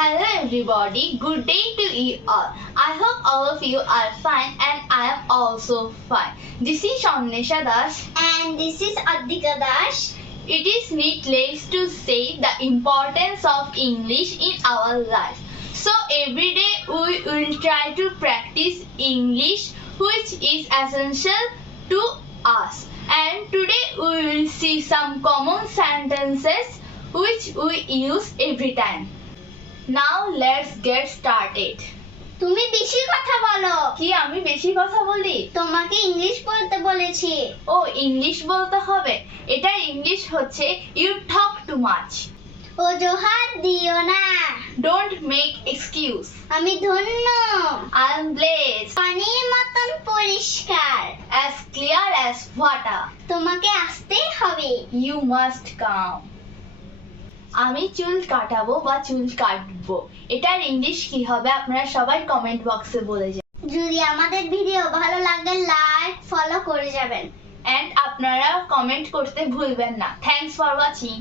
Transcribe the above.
Hello everybody, good day to you all. I hope all of you are fine and I am also fine. This is Shamnesha Das. And this is Adhika Dash. It is needless to say the importance of English in our life. So every day we will try to practice English which is essential to us. And today we will see some common sentences which we use every time. Now let's get started. তুমি বেশি কথা বলো। কি আমি বেশি কথা বলি? তোমাকে ইংলিশ বলতে বলেছি। ও ইংলিশ বলতে হবে। এটা ইংলিশ হচ্ছে ইউ টক টু মাচ অজুহাত দিও না। ডোন্ট মেক এক্সকিউজ আমি ধন্য। আই এম ব্লেস পানির মতন পরিষ্কার। অ্যাজ ক্লিয়ার অ্যাজ ওয়াটার তোমাকে আসতেই হবে। ইউ মাস্ট কাম আমি চুল কাটাবো বা চুল কাটবো। এটার ইংলিশ কি হবে আপনারা সবাই কমেন্ট বক্সে বলে যান। যদি আমাদের ভিডিও ভালো লাগে লাইক ফলো করে যাবেন। এন্ড আপনারা কমেন্ট করতে ভুলবেন না। Thanks for watching